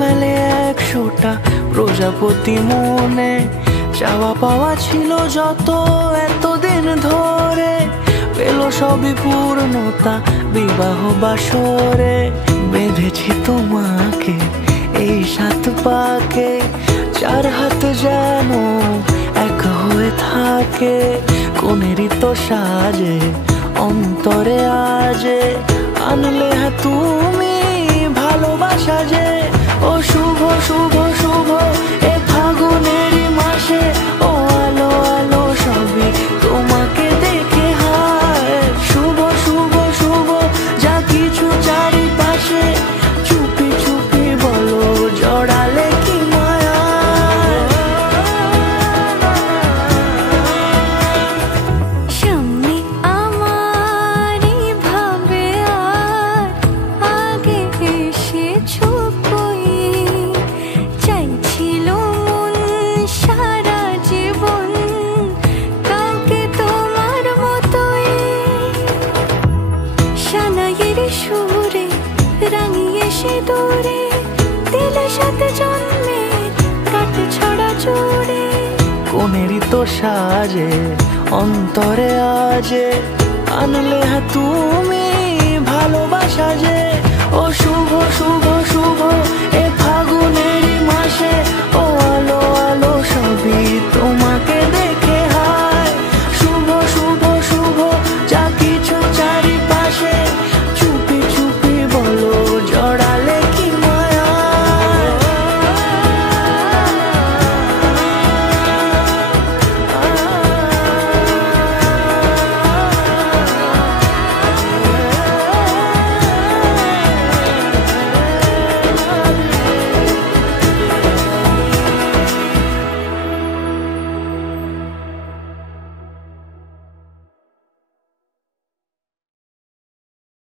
মেলে 100টা প্রজাপতি মনে, চাওয়া পাওয়া ছিল যত এতদিন ধরে, পেল সবই পূর্ণতা বিবাহ বাসরে। বেঁধেছি তোমাকে এই 7 পাকে, 4 হাত যেন এক হয়ে থাকে। কোনেরই তো সাজে অন্তরে আজে, আনলে হ্যাঁ তুমি ভালোবাসা যে। ও শুভ শুভ শুভ এ ফাগুনেরই মাসে, ও আলো আলো সবই তোমাকে দেখে হায়। শুভ শুভ শুভ যা কিছু চারিপাশে, চুপি চুপি বলো জড়ালে কি মায়া। সামনে আমার ভাবে আর আগে এসেছো কই, চাইছিল মন সারা জীবন কাউকে তোমার মতোই। সানাইয়ের সুরে রাঙিয়ে সে দূরে, দিলে 7 জন্মের কাট ছড়া জোরে। কোনেরই তো সাজে অন্তরে আজে, আনলে হ্যাঁ তুমি ভালোবাসা যে। ও শুভ শুভ শুভ এ ফাগুনেরই মাসে, ও